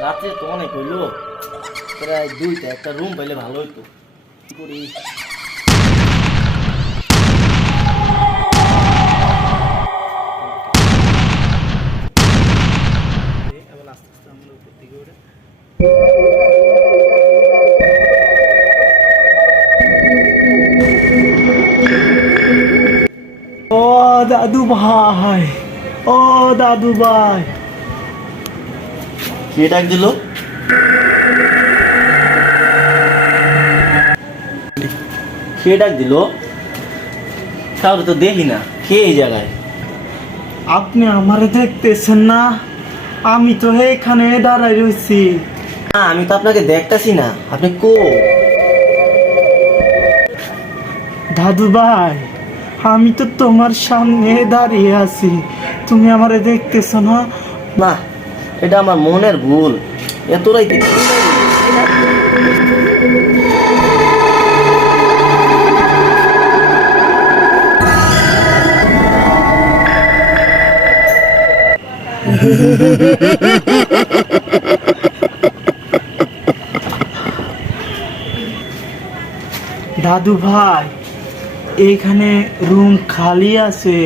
রাতে তো অনেক হইলো প্রায় দুইটা একটা রুম পাইলে ভালো হইতো করি ও দাদু ভাই ও দাদু ভাই কে ডাক দিল? কে ডাক দিল? কাউকে তো দেখি না। কে এই জায়গায়? আপনি আমারে দেখতেছেন না? আমি তো এখানে দাঁড়াই রয়েছি। না আমি তো আপনাকে দেখতেছি না। আপনি কো? দাদু ভাই আমি তো তোমার সামনে দাঁড়িয়ে আছি। তুমি আমারে দেখতেছো না? না এটা আমার মনের ভুল। এতটাই দাদু ভাই এখানে রুম খালি আছে।